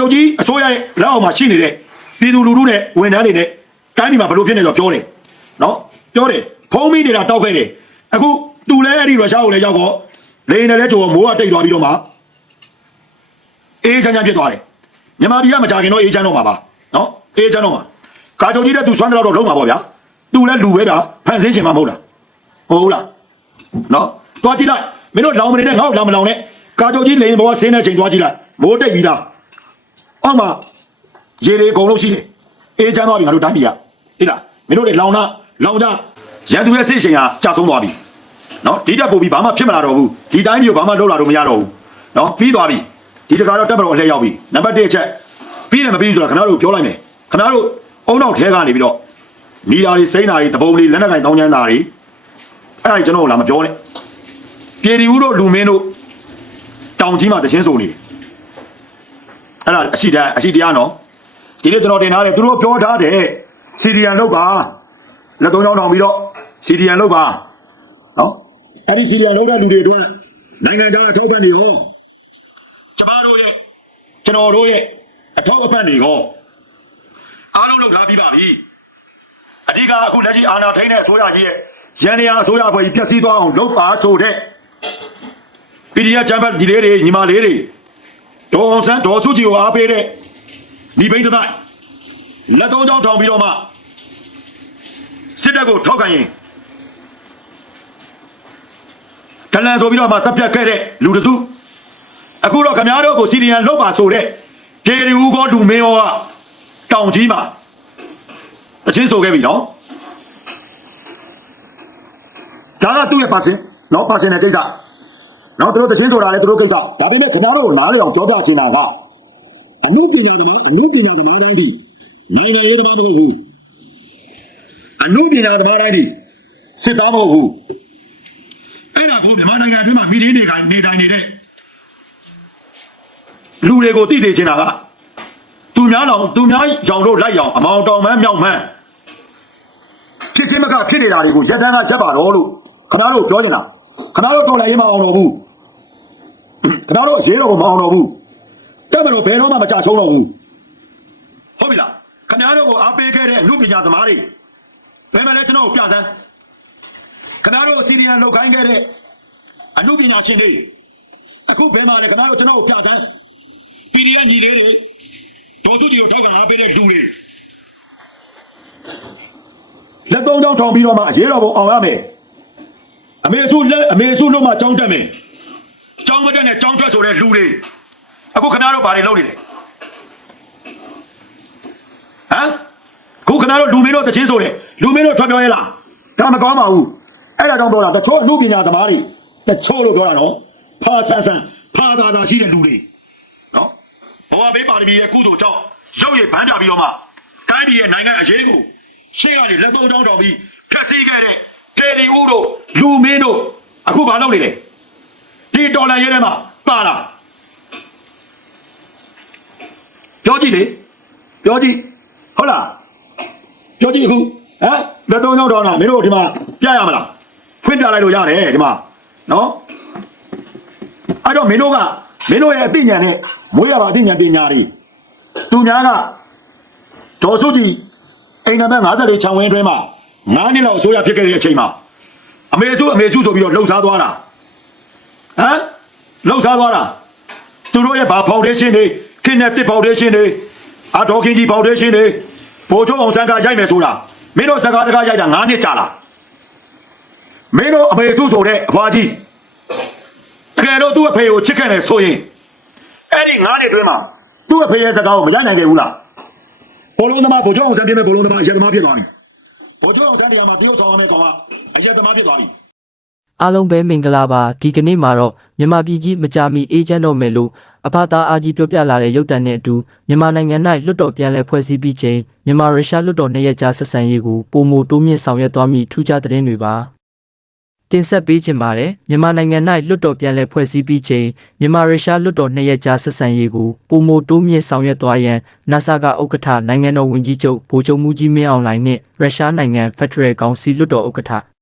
ချုပ်ကြီးအစိုးရရဲ့လက်အောက်မှာရှိနေတဲ့ပြည်သူလူထုနဲ့ဝန်ထမ်းတွေနဲ့တိုင်းပြည်မှာဘယ်လိုဖြစ်နေဆိုတော့ပြောတယ်နော်ပြောတယ်ဖုံးမိနေတာတောက်ခဲ့တယ်အခုသူလည်းအဲ့ဒီရုရှားကိုလည်းရောက်တော့လေနဲ့လည်းကြိုမိုးကတိတ်သွားပြီးတော့မှအေးချမ်းချမ်းဖြစ်သွားတယ်မြန်မာပြည်ကမကြခင်တော့အေးချမ်းတော့မှာပါနော်အေးချမ်းတော့မှာကာချုပ်ကြီးတဲ့သူစွမ်းတော့တော့လုံးမှာပေါ့ဗျာသူလည်းလူပဲဗျာဖန်ဆင်းချင်မှာမဟုတ်လားဟုတ်လားနော်တွားကြည့်လိုက်မင်းတို့လောင်မနေနဲ့ငါ့ကိုလောင်မလောင်နဲ့ကာချုပ်ကြီးလေရင်ဘောဆင်းတဲ့ချိန်တွားကြည့်လိုက်မိုးတိတ်ပြီးသား အောက်မှာရေတွေအကုန်လုံးရှိတယ်အေးချမ်းသွားပြီငါတို့တိုင်းပြည်ကဟိလားမင်းတို့တွေလောင်တာလောင်ကြရန်သူရဲ့စိတ်ရှင်ကကြာဆုံးသွားပြီနော်ဒီတက်ပို့ပြီးဘာမှဖြစ်မလာတော့ဘူးဒီတိုင်းပြည်ကိုဘာမှလုပ်လာတော့မရတော့ဘူးနော်ပြီးသွားပြီဒီတခါတော့တက်မတော်အလှည့်ရောက်ပြီနံပါတ်1အချက်ပြီးတယ်မပြီးဘူးဆိုတာခင်ဗျားတို့ပြောလိုက်မယ်ခင်ဗျားတို့အုံနောက်ထဲကနေပြီးတော့မိသားတွေစိမ့်တာတွေတပုံလေးလက်နက်ကင်တောင်းချမ်းတာတွေအဲ့ဒါကျွန်တော်တို့လာမပြောနဲ့ပြေဒီဦးတို့လူမင်းတို့တောင်ကြီးမှာတချင်းဆိုနေတယ် အဲ့ဒါအရှိတအရှိတရားနော်ဒီနေ့ကျွန်တော်တင်ထားတယ်သူတို့ပြောထားတယ်စီရီယန်လောက်ပါလက်သုံးချောင်းထောင်ပြီးတော့စီရီယန်လောက်ပါနော်အဲ့ဒီစီရီယန်လောက်တဲ့လူတွေအတွက်နိုင်ငံခြားအထောက်ပံ့တွေဟောကျမတို့ရဲ့ကျွန်တော်တို့ရဲ့အထောက်အပံ့တွေဟောအားလုံးလောက်ထားပြီးပါပြီအဓိကအခုလက်ရှိအာဏာထိန်းတဲ့အစိုးရကြီးရဲ့ရန်နေရအစိုးရဘွယ်ကြီးပြက်စီးသွားအောင်လုပ်ပါဆိုတဲ့ PDF ချမ်းပတ်ဒီလေးတွေညီမလေးတွေ ဒေါ်အောင်ဆန်းဒေါ်စုကြည်ကိုအားပေးတဲ့ဒီဘိန်းတစ်တိုင်းလက်သုံးချောင်းထောင်ပြီးတော့မှစစ်တပ်ကိုထောက်ခံရင်တလန်ဆိုပြီးတော့မှတပ်ပြတ်ခဲ့တဲ့လူတစုအခုတော့ခမားတို့ကိုစီရီယန်လုတ်ပါဆိုတဲ့ဒေရီဦးကောလူမင်းရောကတောင်ကြီးမှာအချင်းဆိုခဲ့ပြီနော်ဒါကသူ့ရဲ့ပါစင်နော်ပါစင်တဲ့ကိစ္စ နော်သူတို့တချင်းဆိုတာလေသူတို့ကိစ္စဒါပေမဲ့ခင်ဗျားတို့နားလေအောင်ပြောပြချင်တာကအမှုပညာသမားအမှုပညာသမားတိုင်းဒီနိုင်ငံရေးသမားမဟုတ်ဘူးအမှုပညာသမားတိုင်းဒီစစ်သားမဟုတ်ဘူးအဲ့ဒါကိုမြန်မာနိုင်ငံအတွင်းမှာမီဒီယာတွေကနေတိုင်းနေတဲ့လူတွေကိုသိသိချင်တာကသူများတော်သူများရောင်တို့လိုက်ရောင်အမောင်တောင်မန်းမြောက်မန်းဖြစ်ချင်းမကဖြစ်နေတာတွေကိုရက်တန်းကရက်ပါတော့လို့ခင်ဗျားတို့ပြောချင်တာခင်ဗျားတို့တော်လည်းရေးမအောင်တော့ဘူး ခင်ဗျားတို့ရေးတော့မအောင်တော့ဘူးတက်မလို့ဘယ်တော့မှမကြဆုံးတော့ဘူးဟုတ်ပြီလားခင်ဗျားတို့ကိုအားပေးခဲ့တဲ့လူပညာသမားတွေဘယ်မှာလဲကျွန်တော်ကိုပြစမ်းခင်ဗျားတို့စီရီယန်လောက်ခိုင်းခဲ့တဲ့အမှုပညာရှင်တွေအခုဘယ်မှာလဲခင်ဗျားတို့ကျွန်တော်ကိုပြစမ်းပီဒီအန်ကြီးလေးတွေဒေါ်စုကြီးကိုထောက်ခံအားပေးတဲ့လူတွေလက်သုံးချောင်းထောင်ပြီးတော့မှရေးတော်ပုံအောင်ရမယ်အမေစုလက်အမေစုလုံးမှကြောင်းတက်မယ် ကြောင်းမတက်နဲ့ကြောင်းထွက်ဆိုတဲ့လူတွေအခုခင်ဗျားတို့ဘာတွေလုပ်နေလဲဟမ်ခုခင်ဗျားတို့လူမင်းတို့တချင်းဆိုတယ်လူမင်းတို့ထွက်ပြောရဲလားဒါမကောင်းပါဘူးအဲ့ဒါကြောင့်ပြောတာတချို့အမှုပညာသမားတွေတချို့လို့ပြောတာနော်ဖာဆန်းဆန်းဖာသာသာရှိတဲ့လူတွေနော်ဘဝဘေးပါရမီရဲ့ကုသိုလ်ကြောင့်ရုပ်ရည်ဗန်းပြပြီးတော့မှတိုင်းပြည်ရဲ့နိုင်ငံအရေးကိုရှေ့ကနေလက်သုံးတောင်းတော်ပြီးဖျက်ဆီးခဲ့တဲ့ဒေဒီဦးတို့လူမင်းတို့အခုဘာလုပ်နေလဲ ဒီဒေါ်လာရဲထဲမှာပါလားပြောကြည့်လေပြောကြည့်ဟုတ်လားပြောကြည့်အခုဟမ်လက်သုံးချောင်းဒေါ်လာမင်းတို့ဒီမှာပြရမလားဖွင့်ပြလိုက်လို့ရတယ်ဒီမှာနော်အဲ့တော့မင်းတို့ကမင်းတို့ရဲ့အသိဉာဏ်နဲ့မွေးရပါအသိဉာဏ်ပညာတွေသူများကဒေါ်စုကြည်အိမ်နံပါတ်54ခြံဝင်းအတွင်းမှာ9နှစ်လောက်အစိုးရဖြစ်ခဲ့တဲ့အချိန်မှာအမေစုအမေစုဆိုပြီးတော့လှုပ်ရှားသွားတာ ဟမ်လှုပ်ရှားသွားတာသူတို့ရဲ့ဘာဖောင်ဒေးရှင်းတွေခင်းနဲ့တစ်ဖောင်ဒေးရှင်းတွေအာဒေါ်ခင်ကြီးဖောင်ဒေးရှင်းတွေဘိုးချုံအောင်ဆန်းကရိုက်မယ်ဆိုတာမင်းတို့စကားတကားရိုက်တာ9နှစ်ကြာလာမင်းတို့အမေစုဆိုတဲ့အဖွားကြီးတကယ်တော့သူ့အဖေကိုချစ်ခဲ့တယ်ဆိုရင်အဲ့ဒီ9နှစ်တွင်းမှာသူ့အဖေရဲ့စကားကိုမရနိုင်ခဲ့ဘူးလားဘိုးလုံးသမားဘိုးချုံအောင်ဆန်းပြမဲ့ဘိုးလုံးသမားအရက်သမားဖြစ်သွားတယ်ဘိုးချုံအောင်ဆန်းတရားမှာဒီလိုဆောင်ရမယ့်ကောင်ကအရက်သမားဖြစ်သွားပြီ အားလုံးပဲမင်္ဂလာပါဒီကနေ့မှာတော့မြန်မာပြည်ကြီးမကြမီအေဂျင့်တော့မယ်လို့အဖသားအာကြီးပြောပြလာတဲ့ရုပ်တံနဲ့အတူမြန်မာနိုင်ငံ၌လွတ်တော်ပြန်လည်ဖွဲ့စည်းပြီးချိန်မြန်မာရုရှားလွတ်တော်နှစ်ရက်ကြာဆက်ဆံရေးကိုပုံမတိုးမြင့်ဆောင်ရွက်သွားမည့်ထူးခြားသတင်းတွေပါတင်ဆက်ပေးခြင်းပါတယ်မြန်မာနိုင်ငံ၌လွတ်တော်ပြန်လည်ဖွဲ့စည်းပြီးချိန်မြန်မာရုရှားလွတ်တော်နှစ်ရက်ကြာဆက်ဆံရေးကိုပုံမတိုးမြင့်ဆောင်ရွက်သွားရန် NASA ကဥက္ကဋ္ဌနိုင်ငံတော်ဝန်ကြီးချုပ်ဗိုလ်ချုပ်မှုကြီးမင်းအောင်လှိုင်နှင့်ရုရှားနိုင်ငံဖက်ဒရယ်ကောင်စီလွတ်တော်ဥက္ကဋ္ဌ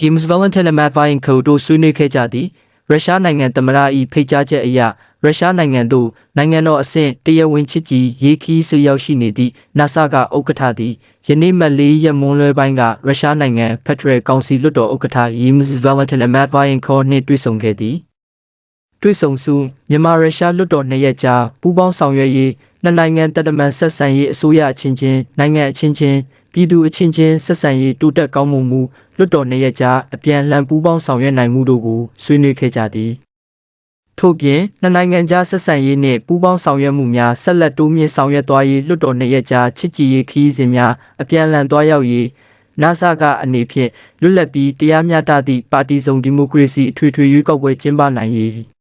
James Valentine အမတ်ပိုင်းကိုတို့ဆွေးနွေးခဲ့ကြသည်ရုရှားနိုင်ငံသမ္မတ၏ဖိတ်ကြားချက်အရရုရှားနိုင်ငံသို့နိုင်ငံတော်အဆင့်တရားဝင်ချစ်ကြည်ရေးခီးဆွေရောက်ရှိနေသည့် NASA ကဥက္ကဋ္ဌသည်ယနေ့မက်လေးရက်မွန်းလွဲပိုင်းကရုရှားနိုင်ငံဖက်ဒရယ်ကောင်စီလွှတ်တော်ဥက္ကဋ္ဌ Yevgeny Valentin Matvienko နှင့်တွေ့ဆုံခဲ့သည်တွေ့ဆုံစုမြန်မာရုရှားလွတ်တော်နှစ်ရက်ကြာပူးပေါင်းဆောင်ရွက်ရေးနှစ်နိုင်ငံတပ်တမန်ဆက်ဆံရေးအစိုးရအချင်းချင်းနိုင်ငံအချင်းချင်း ပြည်သူအချင်းချင်းဆက်ဆံရေးတိုးတက်ကောင်းမွန်မှုလွတ်တော်နှစ်ရက်ကြာအပြန်အလှန်ပူးပေါင်းဆောင်ရွက်နိုင်မှုတို့ကိုဆွေးနွေးခဲ့ကြသည်ထို့ပြင်နှစ်နိုင်ငံကြားဆက်ဆံရေးနှင့်ပူးပေါင်းဆောင်ရွက်မှုများဆက်လက်တိုးမြင့်ဆောင်ရွက်သွားရေးလွတ်တော်နှစ်ရက်ကြာချစ်ကြည်ရေးခရီးစဉ်များအပြန်အလှန်သွားရောက်ရေး NASA ကအနေဖြင့်လွတ်လပ်ပြီးတရားမျှတသည့်ပါတီစုံဒီမိုကရေစီအထွေထွေရွေးကောက်ပွဲကျင်းပနိုင်ရေး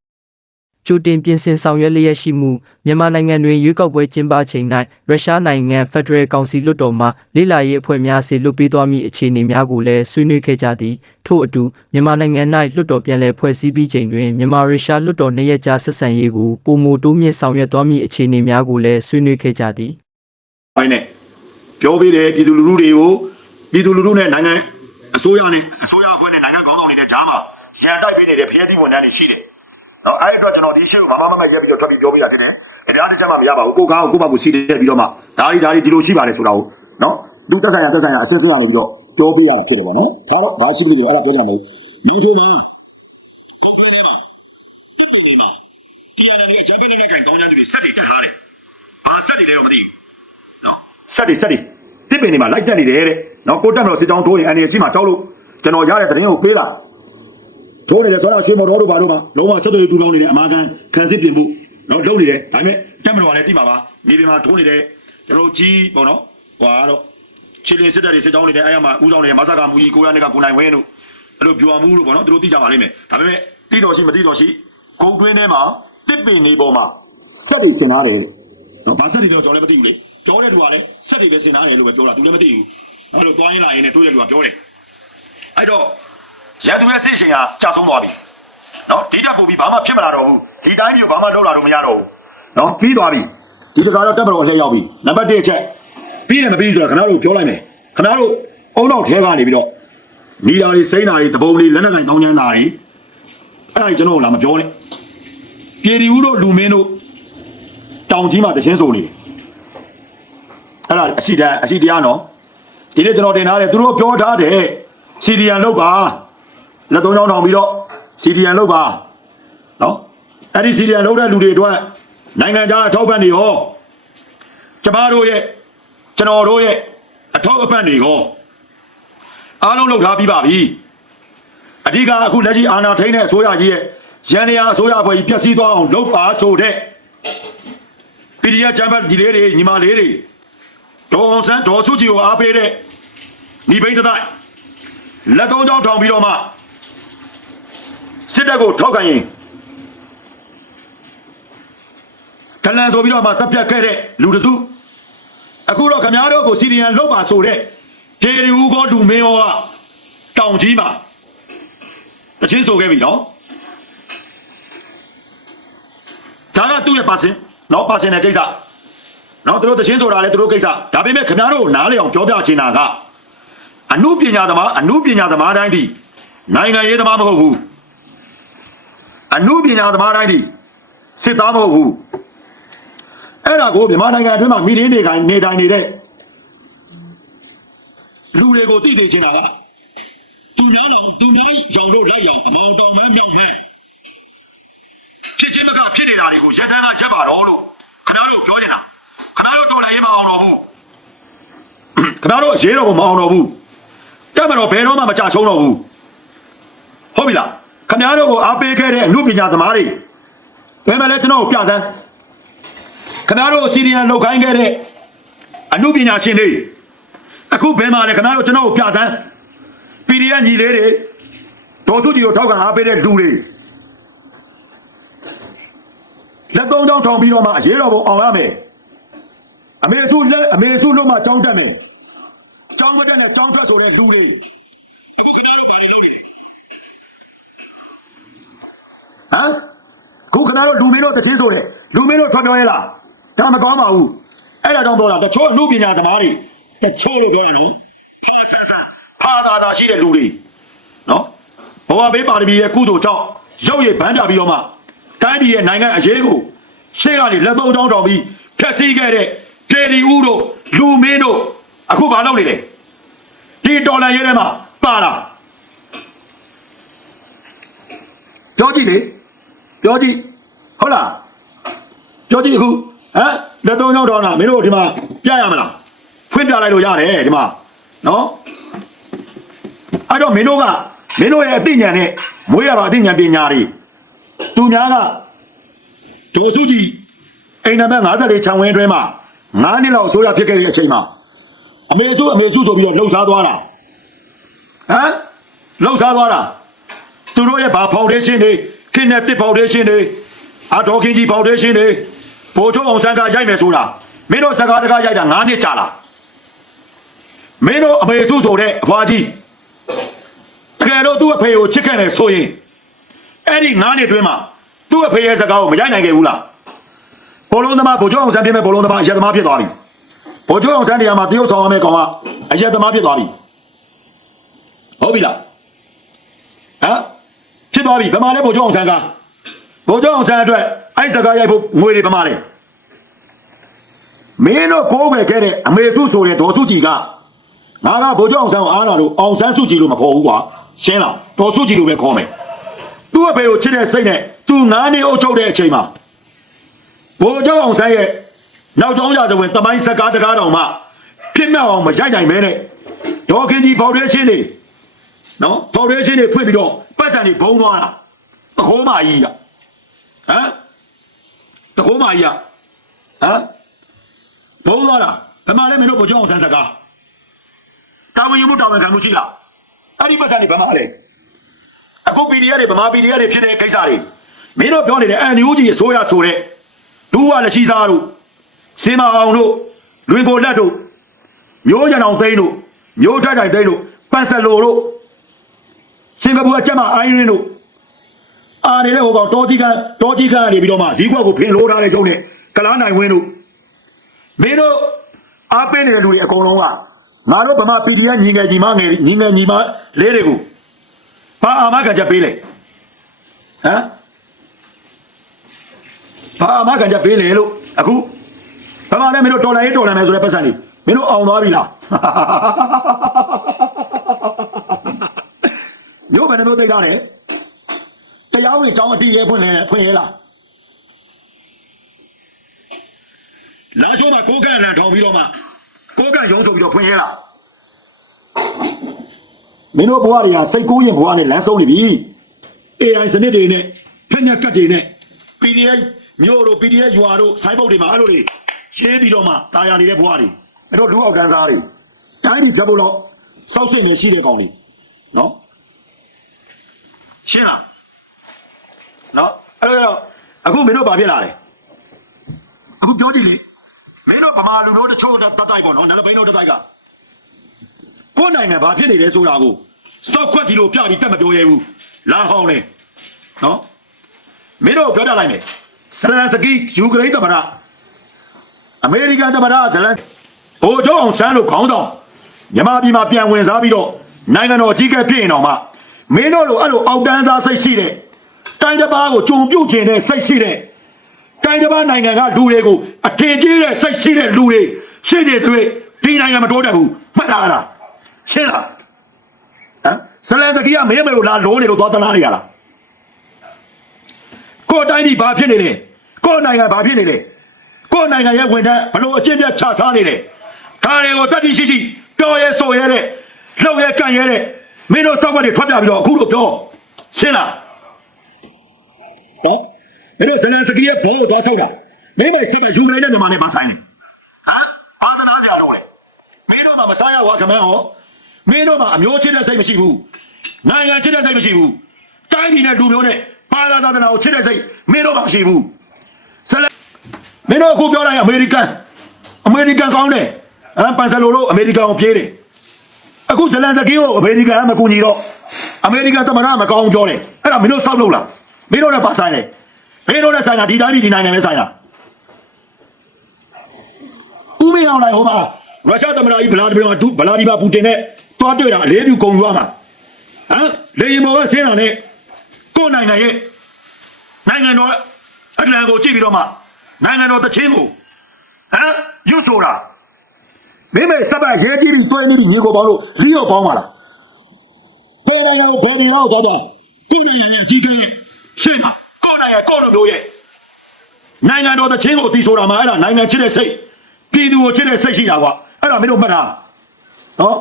ကြိုတင်ပြင်ဆင်ဆောင်ရွက်လျက်ရှိမှုမြန်မာနိုင်ငံတွင်ရွေးကောက်ပွဲကျင်းပချိန်၌ရုရှားနိုင်ငံဖက်ဒရယ်ကောင်စီလွှတ်တော်မှလေ့လာရေးအဖွဲ့များဆီလွှတ်ပေးသွားမည့်အခြေအနေများကိုလည်းဆွေးနွေးခဲ့ကြသည်ထို့အတူမြန်မာနိုင်ငံ၌လွှတ်တော်ပြန်လည်ဖွဲ့စည်းပြီးချိန်တွင်မြန်မာရုရှားလွှတ်တော်နှစ်ရက်ကြာဆက်ဆံရေးကိုပုံမတိုးမြင့်ဆောင်ရွက်သွားမည့်အခြေအနေများကိုလည်းဆွေးနွေးခဲ့ကြသည်ပိုင်းနဲ့ပြောပေးတယ်ပြည်သူလူထုတွေကိုပြည်သူလူထုနဲ့နိုင်ငံအစိုးရနဲ့အစိုးရအဖွဲ့နဲ့နိုင်ငံခေါင်းဆောင်တွေနဲ့ကြားမှာရန်တိုက်ပေးနေတဲ့ဖျက်သီးဝန်ထမ်းတွေရှိတယ်။ နော်အဲ့ဒီအတွက်ကျွန်တော်ဒီရှေ့ကိုမမမမရက်ပြီးတော့ထွက်ပြီးပြောပြတာဖြစ်တယ်။တရားတစ်ချက်မှမရပါဘူး။ကိုယ်ကောင်းကိုယ့်ဘက်ကိုစီးတက်ပြီးတော့မှဒါဒီဒါဒီဒီလိုရှိပါတယ်ဆိုတာကိုနော်သူတက်ဆိုင်ရတက်ဆိုင်ရအစစ်စစ်ရနေပြီးတော့ပြောပြရတာဖြစ်တယ်ပေါ့နော်။ဒါတော့ဘာရှိလို့လဲအဲ့ဒါပြောကြမှာမဟုတ်ဘူး။ဒီထင်းကကိုယ်ပြန်နေမှာတက်တယ်နေမှာတရားတယ်ကဂျပန်နဲ့ကင်ကောင်းချမ်းသူတွေစက်တွေတက်ထားတယ်။ဘာစက်တွေလဲတော့မသိဘူး။နော်ဆက်တွေဆက်တွေတစ်ပင်တွေမှာလိုက်တက်နေတယ်တဲ့နော်ကိုတက်မလို့စစ်ကြောင်းထိုးရင်အနေရှိမှကြောက်လို့ကျွန်တော်ရတဲ့သတင်းကိုပေးတာ ထိုးနေတယ်ဆိုတော့ရွှေမော်တော်တို့ဘာတို့မှာလုံးဝဆက်သွယ်တူပေါင်းနေတဲ့အမာခံခံစစ်ပြင်မှုနော်လုပ်နေတယ်ဒါပေမဲ့တက်မလို့ကလည်းတိပါပါမြေပြင်မှာထိုးနေတယ်ကျွန်တော်ကြီးပေါ့နော်ဟွာတော့ချီလင်စစ်တပ်တွေစစ်ကြောင်းနေတယ်အဲ့ရမှာဦးဆောင်နေတဲ့မဆာကမူကြီးကိုရနဲ့ကကိုနိုင်ဝင်းတို့အဲ့လိုပြူအောင်မှုလို့ပေါ့နော်သူတို့သိကြပါလိမ့်မယ်ဒါပေမဲ့တိတော်ရှိမတိတော်ရှိဂုံတွင်းထဲမှာတစ်ပင်နေပေါ်မှာဆက်တွေဆင်ထားတယ်တဲ့တော့ဘာဆက်တွေတော့ကျွန်တော်လည်းမသိဘူးလေပြောတဲ့လူကလည်းဆက်တွေပဲစင်သားတယ်လို့ပဲပြောတာသူလည်းမသိဘူးအဲ့လိုတွားရင်လာရင်လည်းတွေးတဲ့လူကပြောတယ်အဲ့တော့ ရန်သူရဲ့စိတ်ရှင်ကကြာဆုံးသွားပြီနော်ဒီတက်ပို့ပြီးဘာမှဖြစ်မလာတော့ဘူးဒီတိုင်းမျိုးဘာမှလုပ်လာတော့မရတော့ဘူးနော်ပြီးသွားပြီဒီတကားတော့တက်မတော်အလှည့်ရောက်ပြီနံပါတ်1အချက်ပြီးတယ်မပြီးဆိုတာခင်ဗျားတို့ပြောလိုက်မယ်ခင်ဗျားတို့အုံနောက်ထဲကနေပြီးတော့မိသားတွေစိမ့်တာတွေတပုံတွေလက်နက်ကင်တောင်းချမ်းတာတွေအဲ့ဒါကြီးကျွန်တော်တို့လာမပြောနဲ့ပြည်ဒီဦးတို့လူမင်းတို့တောင်ကြီးမှာတခြင်းဆိုနေတယ်အဲ့ဒါအရှိတန်းအရှိတရားနော်ဒီနေ့ကျွန်တော်တင်ထားတယ်သူတို့ပြောထားတယ်စီဒီယန်လောက်ပါ လက်သုံးချောင်းထောင်ပြီးတော့စီဒီယန်လောက်ပါနော်အဲ့ဒီစီဒီယန်လောက်တဲ့လူတွေအတွက်နိုင်ငံခြားအထောက်ပံ့တွေရောကျမတို့ရဲ့ကျွန်တော်တို့ရဲ့အထောက်အပံ့တွေရောအားလုံးလုပ်ထားပြီးပါပြီအဓိကအခုလက်ရှိအာဏာထိန်းတဲ့အစိုးရကြီးရဲ့ရန်နေရအစိုးရအဖွဲ့ကြီးပြက်စီးသွားအောင်လုပ်ပါဆိုတဲ့ပီဒီယာချမ်ပတ်ဒီလေးတွေညီမလေးတွေဒေါ်အောင်ဆန်းဒေါ်စုကြည်ကိုအားပေးတဲ့ညီဘိန်းတစ်တိုင်းလက်ကောင်းကြောင်းထောင်ပြီးတော့မှ စစ်တပ်ကိုထောက်ခံရင်တလန်ဆိုပြီးတော့မှတပ်ပြတ်ခဲ့တဲ့လူတစုအခုတော့ခမားတို့ကိုစီရီယန်လုတ်ပါဆိုတဲ့ဒေရီဦးကောဒူမင်းရောကတောင်ကြီးမှာတချင်းဆိုခဲ့ပြီနော်ဒါကသူ့ရဲ့ပါစင်နော်ပါစင်တဲ့ကိစ္စနော်သူတို့တချင်းဆိုတာလည်းသူတို့ကိစ္စဒါပေမဲ့ခင်ဗျားတို့ကိုနားလေအောင်ပြောပြချင်တာကအမှုပညာသမားအမှုပညာသမားတိုင်းဒီနိုင်ငံရေးသမားမဟုတ်ဘူး အမှုပညာသမားတိုင်းဒီစစ်သားမဟုတ်ဘူးအဲ့ဒါကိုမြန်မာနိုင်ငံအတွင်းမှာမိလေးနေခိုင်နေတိုင်းနေတဲ့လူတွေကိုသိသိချင်တာကသူများတော်သူများရောင်တို့လိုက်ရောင်အမောင်တောင်မှန်းမြောက်မှန်းဖြစ်ချင်းမကဖြစ်နေတာတွေကိုရက်တန်းကရက်ပါတော့လို့ခင်ဗျားတို့ပြောချင်တာခင်ဗျားတို့တော်လည်းရေးမအောင်တော့ဘူးခင်ဗျားတို့ရေးတော့မအောင်တော့ဘူးတက်မတော့ဘယ်တော့မှမကြချုံတော့ဘူးဟုတ်ပြီလား ခင်ဗျားတို့ကိုအားပေးခဲ့တဲ့အမှုပညာသမားတွေဘယ်မှာလဲကျွန်တော်ကိုပြစမ်းခင်ဗျားတို့စီရီယန်လောက်ခိုင်းခဲ့တဲ့အမှုပညာရှင်တွေအခုဘယ်မှာလဲခင်ဗျားတို့ကျွန်တော်ကိုပြစမ်းပီဒီအက်ညီလေးတွေဒေါ်စုကြီးကိုထောက်ခံအားပေးတဲ့လူတွေလက်သုံးချောင်းထောင်ပြီးတော့မှအရေးတော်ပုံအောင်ရမယ်အမေစုလက်အမေစုလို့မှကြောင်းတက်မယ်ကြောင်းမတက်နဲ့ကြောင်းထွက်ဆိုတဲ့လူတွေအခုခဏတော့ဘာလို့လုပ်နေလဲ ဟမ်ခုခဏတော့လူမင်းတို့တချင်းဆိုတယ်လူမင်းတို့ထွက်ပြောရဲလားဒါမကောင်းပါဘူးအဲ့ဒါကြောင့်ပြောတာတချို့အမှုပညာသမားတွေတချို့လို့ပြောရနော်ဖာဆာဆာဖာသာသာရှိတဲ့လူတွေနော်ဘဝဘေးပါရမီရဲ့ကုသိုလ်ကြောင့်ရုပ်ရည်ဗန်းပြပြီးတော့မှတတိုင်းပြည်ရဲ့နိုင်ငံအရေးကိုရှေ့ကနေလက်သုံးချောင်းတော်ပြီးဖျက်ဆီးခဲ့တဲ့ဒေဒီဦးတို့လူမင်းတို့အခုဘာလုပ်နေလဲဒီတော်လန်ရဲထဲမှာပါလာပြောကြည့်လေ ပြောကြည့်ဟုတ်လားပြောကြည့်အခုဟမ်လက်သုံးချောင်းတော်နာမင်းတို့ဒီမှာပြရမလားဖွင့်ပြလိုက်လို့ရတယ်ဒီမှာနော်အဲ့တော့မင်းတို့ကမင်းတို့ရဲ့အသိဉာဏ်နဲ့မွေးရပါအသိဉာဏ်ပညာတွေသူများကဒေါ်စုကြည်အိမ်နံပါတ်54ခြံဝင်းအတွင်းမှာ9နှစ်လောက်အစိုးရဖြစ်ခဲ့တဲ့အချိန်မှာအမေစုအမေစုဆိုပြီးတော့လှုပ်ရှားသွားတာဟမ်လှုပ်ရှားသွားတာသူတို့ရဲ့ဘာဖောင်ဒေးရှင်းတွေ ခင်းတဲ့တစ်ဖောင်ဒေးရှင်းတွေအတော်ခင်ကြီးဖောင်ဒေးရှင်းတွေဘိုလ်ချုပ်အောင်ဆန်းကရိုက်မယ်ဆိုတာမင်းတို့စကားတကားရိုက်တာ9နှစ်ကြာလာမင်းတို့အမေစုဆိုတဲ့အဖွားကြီးတကယ်တော့သူ့အဖေကိုချစ်ခဲ့တယ်ဆိုရင်အဲ့ဒီငါးနှစ်တွင်းမှာသူ့အဖေရဲ့စကားကိုမရိုက်နိုင်ခဲ့ဘူးလားဘောလုံးသမားဗိုလ်ချုပ်အောင်ဆန်းပြမဲ့ဘောလုံးသမားအရက်သမားဖြစ်သွားပြီဗိုလ်ချုပ်အောင်ဆန်းတရားမှာတရုတ်ဆောင်ရမယ့်ကောင်ကအရက်သမားဖြစ်သွားပြီဟုတ်ပြီလားဟမ် ဖြစ်သွားပြီဗမာလဲဗိုလ်ချုပ်အောင်ဆန်းကဗိုလ်ချုပ်အောင်ဆန်းအတွက်အဲ့စကားရိုက်ဖို့ငွေတွေဗမာလဲမင်းတို့ကိုးပဲခဲ့တဲ့အမေစုဆိုတဲ့ဒေါ်စုကြည်ကငါကဗိုလ်ချုပ်အောင်ဆန်းကိုအားနာလို့အောင်ဆန်းစုကြည်လို့မခေါ်ဘူးကွာရှင်းလားတော်စုကြည်လို့ပဲခေါ်မယ်သူ့အဖေကိုချစ်တဲ့စိတ်နဲ့သူငါးနှစ်အုပ်ချုပ်တဲ့အချိန်မှာဗိုလ်ချုပ်အောင်ဆန်းရဲ့နောက်ကျောင်းရာဇဝင်တမိုင်းစကားတကားတော်မှဖြစ်မြောက်အောင်မရိုက်နိုင်မဲနဲ့ဒေါ်ခင်ကြီးဖော်ဒေးရှင်းတွေနော်ဖော်ဒေးရှင်းတွေဖွင့်ပြီးတော့ ပတ်စံတွေဘုံသွားတာတခိုးမကြီးကဟမ်တခိုးမကြီးကဟမ်ဘုံသွားတာဘယ်မှာလဲမင်းတို့ဗိုလ်ချုပ်အောင်ဆန်းစကားတာဝန်ယူမှုတာဝန်ခံမှုရှိလားအဲ့ဒီပတ်စံတွေဗမာလဲအခု PDF တွေဗမာ PDF တွေဖြစ်တဲ့ကိစ္စတွေမင်းတို့ပြောနေတဲ့အန်ယူဂျီအစိုးရဆိုတဲ့ဒူဝါလက်ရှိစားတို့စင်မအောင်တို့လွင်ကိုလက်တို့မျိုးရံအောင်သိန်းတို့မျိုးထက်တိုင်သိန်းတို့ပန်ဆယ်လိုတို့ စင်ကာပူအကျက်မအိုင်းရင်းတို့အားနေတဲ့ဟိုကောင်တောကြီးကတောကြီးကနေပြီးတော့မှဈေးကွက်ကိုဖင်လို့ထားတဲ့ကျုံနဲ့ကလားနိုင်ဝင်းတို့မင်းတို့အားပေးနေတဲ့လူတွေအကုန်လုံးကငါတို့ဗမာ PDF ညီငယ်ညီမငယ်ညီငယ်ညီမလေးတွေကိုဘာအာမခံချက်ပေးလဲဟမ်ဘာအာမခံချက်ပေးလဲလို့အခုဗမာလည်းမင်းတို့တော်လိုင်းရေးတော်လိုင်းမယ်ဆိုတဲ့ပတ်စံလေးမင်းတို့အောင်သွားပြီလား မျိုးဘယ်နှမျိုးသိတာလဲတရားဝင်ကြောင်းအတီးရဲဖွင့်လဲဖွင့်ရဲလားလာချိုးမှာကိုကန့်လန်ထောင်ပြီးတော့မှကိုကန့်ရုံးဆိုပြီးတော့ဖွင့်ရဲလားမင်းတို့ဘဝတွေကစိတ်ကူးရင်ဘဝနဲ့လမ်းဆုံးနေပြီ AI စနစ်တွေနဲ့ဖက်ညက်ကတ်တွေနဲ့ PDF မျိုးတို့ PDF ရွာတို့ဆိုင်းပုတ်တွေမှာအဲ့လိုတွေရေးပြီးတော့မှတာယာနေတဲ့ဘဝတွေအဲ့တော့လူအောက်တန်းစားတွေတိုင်းပြည်ဖြတ်ဖို့တော့စောက်စိတ်နေရှိတဲ့ကောင်တွေနော် ရှင်းလားနော်အဲ့တော့အခုမင်းတို့ဘာဖြစ်လာလဲအခုပြောကြည့်လေမင်းတို့ဗမာလူတို့တချို့တတ်တိုက်ပေါ့နော်နန်းဘိန်းတို့တတ်တိုက်ကကိုယ်နိုင်ငံဘာဖြစ်နေလဲဆိုတာကိုစောက်ခွက်ဒီလိုပြပြီးတက်မပြောရဲဘူးလာဟောင်းနေနော်မင်းတို့ပြောပြလိုက်မယ်ဇလန်စကီယူကရိန်းသမ္မတအမေရိကန်သမ္မတဇလန်ဘိုးချုပ်အောင်ဆန်းလို့ခေါင်းဆောင်မြန်မာပြည်မှာပြန်ဝင်စားပြီးတော့နိုင်ငံတော်အကြီးအကဲဖြစ်ရင်တော့မှ မင်းတို့လိုအဲ့လိုအောက်တန်းစားစိတ်ရှိတဲ့တိုင်းတစ်ပါးကိုကြုံပြုတ်ခြင်းနဲ့စိတ်ရှိတဲ့တိုင်းတစ်ပါးနိုင်ငံကလူတွေကိုအထင်ကြီးတဲ့စိတ်ရှိတဲ့လူတွေရှိနေသွေးဒီနိုင်ငံမတိုးတက်ဘူးမှတ်တာလားရှင်းလားဟမ်ဇလန်စကီကမင်းမေကိုလာလုံးနေလို့သွားသလားနေရလားကိုယ်တိုင်းဒီဘာဖြစ်နေလဲကိုယ်နိုင်ငံဘာဖြစ်နေလဲကိုယ်နိုင်ငံရဲ့ဝန်ထမ်းဘလို့အကျင့်ပြတ်ချစားနေတယ်ဒါတွေကိုတတ်တိရှိရှိပြောရဲဆိုရဲတဲ့လှုပ်ရဲကန်ရဲတဲ့ မင်းတို့စောက်ွက်တွေထွက်ပြပြီးတော့အခုလို့ပြောရှင်းလားဟောမင်းတို့ဇလန်စကီရဲ့ဘောကိုသွားဆောက်တာမင်းမေစစ်ပဲယူကရိန်းနဲ့မြန်မာနဲ့မဆိုင်နဲ့ဟမ်ဘာသနာကြတော့လဲမင်းတို့မှမစားရဝါခမန်းဟောမင်းတို့မှအမျိုးချစ်တဲ့စိတ်မရှိဘူးနိုင်ငံချစ်တဲ့စိတ်မရှိဘူးတိုင်းပြည်နဲ့လူမျိုးနဲ့ဘာသာသာသနာကိုချစ်တဲ့စိတ်မင်းတို့မှမရှိဘူးဆက်လက်မင်းတို့အခုပြောတိုင်းအမေရိကန်အမေရိကန်ကောင်းတယ်ဟမ်ပန်ဆယ်လိုတို့အမေရိကန်ကိုပြေးတယ် အခုဇလန်စကီကိုအမေရိကန်ကမကူညီတော့အမေရိကန်သမ္မတမကောင်းပြောတယ်အဲ့ဒါမင်းတို့စောက်လို့လားမင်းတို့နဲ့ပါဆိုင်တယ်မင်းတို့နဲ့ဆိုင်တာဒီတိုင်းပြည်ဒီနိုင်ငံနဲ့ဆိုင်တာဦးမင်းအောင်လိုက်ဟိုမှာရုရှားသမ္မတကြီးဗလာဒီမီယာဒူဗလာဒီမာပူတင်နဲ့တွားတွေ့တာအလေးပြုကုန်ယူရမှာဟမ်လေယာဉ်ပေါ်ကဆင်းတာနဲ့ကိုယ့်နိုင်ငံရဲ့နိုင်ငံတော်အလံကိုကြည့်ပြီးတော့မှနိုင်ငံတော်တချင်းကိုဟမ်ရွတ်ဆိုတာ မင်းမေစပတ်ရဲကြီးတွေတွဲနေပြီးညီကိုပေါင်းလို့လီယောပေါင်းပါလားဘယ်နိုင်ငံကိုဘယ်နေတော့တော့တိနေရရဲ့ကြီးကြီးရှင်းပါကိုယ်နိုင်ငံကိုယ်လိုမျိုးရဲ့နိုင်ငံတော်တချင်းကိုတီးဆိုတာမှအဲ့ဒါနိုင်ငံချစ်တဲ့စိတ်ပြည်သူကိုချစ်တဲ့စိတ်ရှိတာကွာအဲ့ဒါမင်းတို့မှတ်တာနော်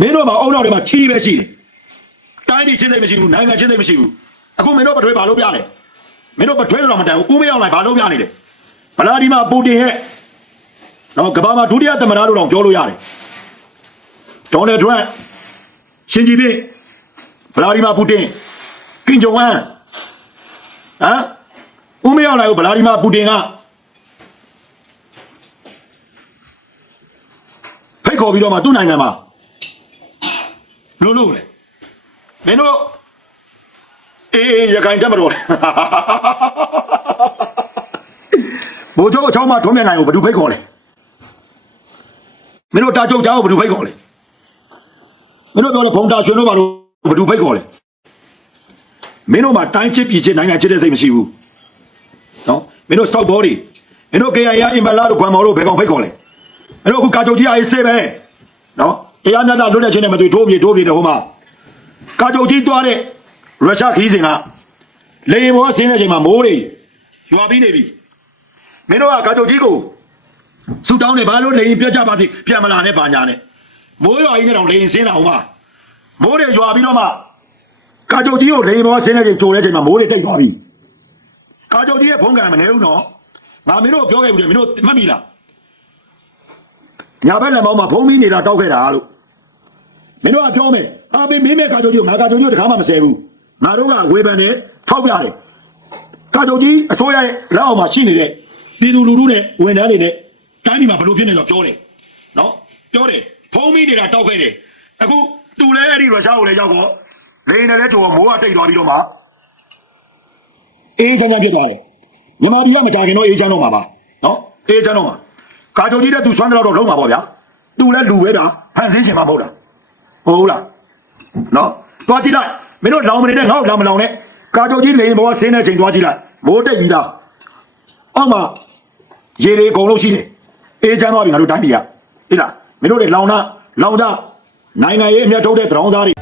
မင်းတို့မှာအုံနောက်တွေမှာချီးပဲရှိတယ်တိုင်းပြည်ချင်းစိတ်မရှိဘူးနိုင်ငံချင်းစိတ်မရှိဘူးအခုမင်းတို့ပထွေးဘာလို့ပြလဲမင်းတို့ပထွေးတော့မတန်ဘူးဦးမရောက်လိုက်ဘာလို့ပြနေလဲဗလာဒီမာပူတင်ရဲ့ နော်ကမ္ဘာမှာဒုတိယသမ္မတလို့တော့ပြောလို့ရတယ်ဒေါ်နယ်ထရန့်ရှင်ကြီးပြဗလာဒီမာပူတင်ကင်ဂျုံဝမ်ဟမ်ဦးမရောက်လိုက်ဘူးဗလာဒီမာပူတင်ကဖိတ်ခေါ်ပြီးတော့မှသူ့နိုင်ငံမှာလို့လို့လေမင်းတို့အေးအေးရခိုင်တက်မတော်လေဘိုးချုပ်အချောင်းမထုံးမြန်နိုင်ကိုဘယ်သူဖိတ်ခေါ်လဲ မင်းတို့တာချုပ်ချောင်းကိုဘယ်သူဖိတ်ခေါ်လဲမင်းတို့ပြောလို့ဖုံတာရွှေတို့ဘာလို့ဘယ်သူဖိတ်ခေါ်လဲမင်းတို့မှာတိုင်းချစ်ပြည်ချစ်နိုင်ငံချစ်တဲ့စိတ်မရှိဘူးနော်မင်းတို့စောက်ဘောတွေမင်းတို့ KIA အင်ဘလာတို့ကွမ်မော်တို့ဘယ်ကောင်ဖိတ်ခေါ်လဲမင်းတို့အခုကာချုပ်ကြီးအေးဆေးပဲနော်တရားမျှတလွတ်တဲ့ချင်းနဲ့မတွေ့ထိုးပြေထိုးပြေတယ်ဟိုမှာကာချုပ်ကြီးသွားတဲ့ရုရှားခီးစဉ်ကလေရင်ဘောဆင်းတဲ့ချိန်မှာမိုးတွေရွာပြီးနေပြီမင်းတို့ကကာချုပ်ကြီးကို ဆူတောင်းနေဘာလို့လေရင်ပြတ်ကြပါသည်ပြန်မလာနဲ့ပါညာနဲ့မိုးရွာကြီးနဲ့တော့လေရင်ဆင်းတာဟိုမှာမိုးတွေရွာပြီးတော့မှကာချုပ်ကြီးကိုလေရင်ဘောဆင်းတဲ့ချိန်ကြိုတဲ့ချိန်မှာမိုးတွေတိတ်သွားပြီကာချုပ်ကြီးရဲ့ဖုန်းကန်မနေဘူးနော်ငါမင်းတို့ပြောခဲ့ဘူးတယ်မင်းတို့မှတ်မိလားညာဘက်လက်မောင်းမှာဖုံးပြီးနေတာတောက်ခဲ့တာလို့မင်းတို့ကပြောမယ်အာဘေးမင်းမဲ့ကာကြိုကြီးကိုငါကာကြိုကြီးကိုတခါမှမဆဲဘူးငါတို့ကဝေဖန်တယ်ထောက်ပြတယ်ကာကြိုကြီးအစိုးရရဲ့လက်အောက်မှာရှိနေတဲ့ပြည်သူလူထုနဲ့ဝန်ထမ်းတွေနဲ့ တိုင်းပြည်မှာဘယ်လိုဖြစ်နေလဲဆိုတော့ပြောတယ်နော်ပြောတယ်ဖုံးပြီးနေတာတောက်ခဲ့တယ်အခုသူလည်းအဲ့ဒီရုရှားကိုလည်းရောက်တော့လေနဲ့လည်းကြော်မိုးကတိတ်သွားပြီးတော့မှအေးချမ်းချမ်းဖြစ်သွားတယ်မြန်မာပြည်ကမကြခင်တော့အေးချမ်းတော့မှာပါနော်အေးချမ်းတော့မှာကာကြိုကြီးတဲ့သူဆွမ်းကြတော့လုံးမှာပေါ့ဗျာသူလည်းလူပဲတာဖန်ဆင်းချင်မှာမဟုတ်တာဟုတ်ဘူးလားနော်သွားကြည့်လိုက်မင်းတို့လောင်မနေနဲ့ငါ့ကိုလောင်မလောင်နဲ့ကာကြိုကြီးလေရင်ဘောဆင်းတဲ့ချိန်သွားကြည့်လိုက်မိုးတိတ်ပြီးသားအောက်မှာရေတွေအကုန်လုံးရှိတယ် အေးချမ်းသွားပြီငါတို့တိုင်းပြည်ကဟိလားမင်းတို့တွေလောင်နာလောင်ကြနိုင်ငံရေးအမြတ်ထုတ်တဲ့သံတော်သားတွေ